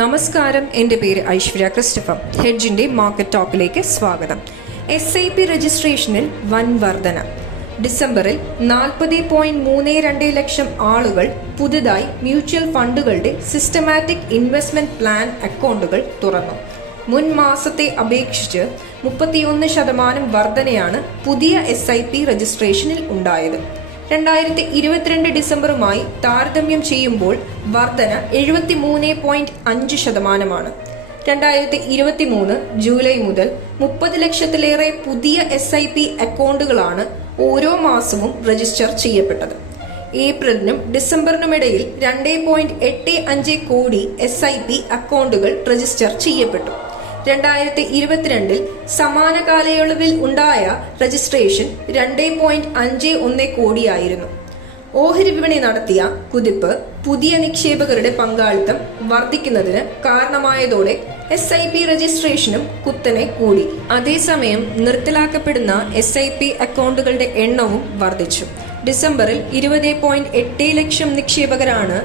നമസ്കാരം. എന്റെ പേര് ഐശ്വര്യ ക്രിസ്റ്റഫർ. ഹെഡ്ജിന്റെ മാർക്കറ്റ് ടോക്കിലേക്ക് സ്വാഗതം. എസ് ഐ പി രജിസ്ട്രേഷനിൽ വൻ വർധന. ഡിസംബറിൽ നാൽപ്പത് പോയിന്റ് മൂന്ന് രണ്ട് ലക്ഷം ആളുകൾ പുതുതായി മ്യൂച്വൽ ഫണ്ടുകളുടെ സിസ്റ്റമാറ്റിക് ഇൻവെസ്റ്റ്മെന്റ് പ്ലാൻ അക്കൗണ്ടുകൾ തുറന്നു. മുൻ മാസത്തെ അപേക്ഷിച്ച് മുപ്പത്തിയൊന്ന് ശതമാനം വർധനയാണ് പുതിയ എസ് ഐ പി രജിസ്ട്രേഷനിൽ ഉണ്ടായത്. രണ്ടായിരത്തി ഇരുപത്തിരണ്ട് ഡിസംബറുമായി താരതമ്യം ചെയ്യുമ്പോൾ വർധന എഴുപത്തി മൂന്ന് പോയിന്റ് അഞ്ച് ശതമാനമാണ്. രണ്ടായിരത്തി ഇരുപത്തി മൂന്ന് ജൂലൈ മുതൽ മുപ്പത് ലക്ഷത്തിലേറെ പുതിയ എസ് ഐ പി അക്കൗണ്ടുകളാണ് ഓരോ മാസവും രജിസ്റ്റർ ചെയ്യപ്പെട്ടത്. ഏപ്രിലിനും ഡിസംബറിനുമിടയിൽ രണ്ട് പോയിന്റ് എട്ട് അഞ്ച് കോടി എസ് ഐ പി അക്കൗണ്ടുകൾ രജിസ്റ്റർ ചെയ്യപ്പെട്ടു. രണ്ടായിരത്തി ഇരുപത്തിരണ്ടിൽ സമാന കാലയളവിൽ ഉണ്ടായ രജിസ്ട്രേഷൻ രണ്ട് പോയിന്റ് അഞ്ച് ഒന്ന് കോടിയായിരുന്നു. ഓഹരി വിപണി നടത്തിയ കുതിപ്പ് പുതിയ നിക്ഷേപകരുടെ പങ്കാളിത്തം വർദ്ധിക്കുന്നതിന് കാരണമായതോടെ എസ് ഐ പി രജിസ്ട്രേഷനും കുത്തനെ കൂടി. അതേസമയം നിർത്തലാക്കപ്പെടുന്ന എസ് ഐ പി അക്കൗണ്ടുകളുടെ എണ്ണവും വർദ്ധിച്ചു. ഡിസംബറിൽ ഇരുപത് പോയിന്റ് എട്ട് ലക്ഷം നിക്ഷേപകരാണ്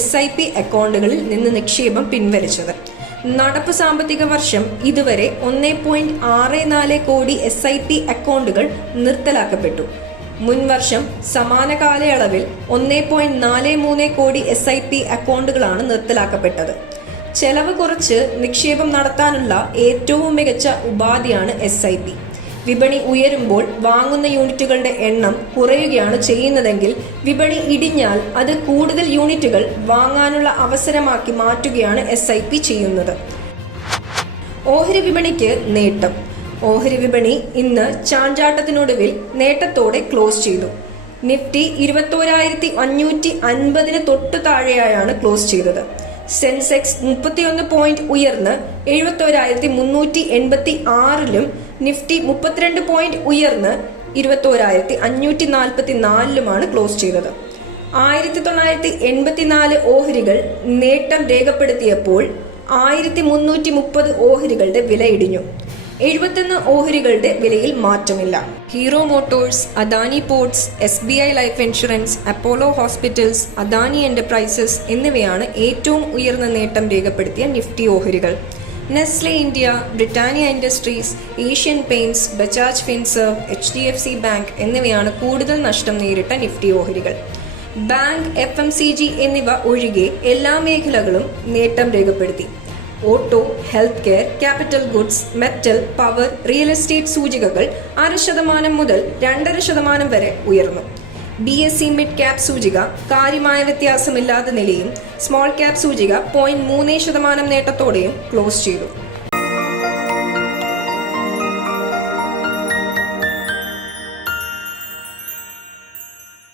എസ് ഐ പി അക്കൗണ്ടുകളിൽ നിന്ന് നിക്ഷേപം പിൻവലിച്ചത്. നടപ്പ് സാമ്പത്തിക വർഷം ഇതുവരെ ഒന്ന് പോയിന്റ് ആറ് നാല് കോടി എസ് ഐ പി അക്കൗണ്ടുകൾ നിർത്തലാക്കപ്പെട്ടു. മുൻവർഷം സമാന കാലയളവിൽ ഒന്ന് പോയിന്റ് നാല് മൂന്ന് കോടി എസ് ഐ പി അക്കൗണ്ടുകളാണ് നിർത്തലാക്കപ്പെട്ടത്. ചെലവ് കുറച്ച് നിക്ഷേപം നടത്താനുള്ള ഏറ്റവും മികച്ച ഉപാധിയാണ് എസ് ഐ പി വിപണി ഉയരുമ്പോൾ വാങ്ങുന്ന യൂണിറ്റുകളുടെ എണ്ണം കുറയുകയാണ് ചെയ്യുന്നതെങ്കിൽ വിപണി ഇടിഞ്ഞാൽ അത് കൂടുതൽ യൂണിറ്റുകൾ വാങ്ങാനുള്ള അവസരമാക്കി മാറ്റുകയാണ് എസ് ചെയ്യുന്നത്. ഓഹരി വിപണിക്ക് നേട്ടം. ഓഹരി വിപണി ഇന്ന് ചാഞ്ചാട്ടത്തിനൊടുവിൽ നേട്ടത്തോടെ ക്ലോസ് ചെയ്തു. നിഫ്റ്റി ഇരുപത്തോരായിരത്തി അഞ്ഞൂറ്റി അൻപതിന് തൊട്ടു താഴെയായാണ് ക്ലോസ് ചെയ്തത്. സെൻസെക്സ് മുപ്പത്തിയൊന്ന് പോയിന്റ് ഉയർന്ന് എഴുപത്തോരായിരത്തി മുന്നൂറ്റി എൺപത്തി ആറിലും നിഫ്റ്റി മുപ്പത്തിരണ്ട് പോയിന്റ് ഉയർന്ന് ഇരുപത്തോരായിരത്തി അഞ്ഞൂറ്റി നാൽപ്പത്തി നാലിലുമാണ് ക്ലോസ് ചെയ്തത്. ആയിരത്തി തൊള്ളായിരത്തി എൺപത്തിനാല് ഓഹരികൾ നേട്ടം രേഖപ്പെടുത്തിയപ്പോൾ ആയിരത്തി മുന്നൂറ്റി മുപ്പത് ഓഹരികളുടെ വില ഇടിഞ്ഞു എഴുപത്തൊന്ന് ഓഹരികളുടെ വിലയിൽ മാറ്റമില്ല. Hero motors Adani ports S B I life insurance Apollo hospitals Adani enterprises എന്നിവയാണ് ഏറ്റവും ഉയർന്ന നേട്ടം രേഖപ്പെടുത്തിയ നിഫ്റ്റി ഓഹരികൾ. Nestle India Britannia industries Asian paints Bajaj Finserv H D F C bank എന്നിവയാണ് കൂടുതൽ നഷ്ടം നേരിട്ട നിഫ്റ്റി ഓഹരികൾ. Bank F M C G എന്നിവ ഒഴികെ എല്ലാ മേഖലകളും നേട്ടം രേഖപ്പെടുത്തി. Auto health care capital goods metal power real estate സൂചികകൾ അര ശതമാനം മുതൽ രണ്ടര ശതമാനം വരെ ഉയർന്നു. B S C mid cap സൂചിക കാര്യമായ വ്യത്യാസമില്ലാത്ത നിലയും സ്മോൾ ക്യാപ് സൂചിക പോയിന്റ് മൂന്ന് ശതമാനം നേട്ടത്തോടെയും ക്ലോസ് ചെയ്തു.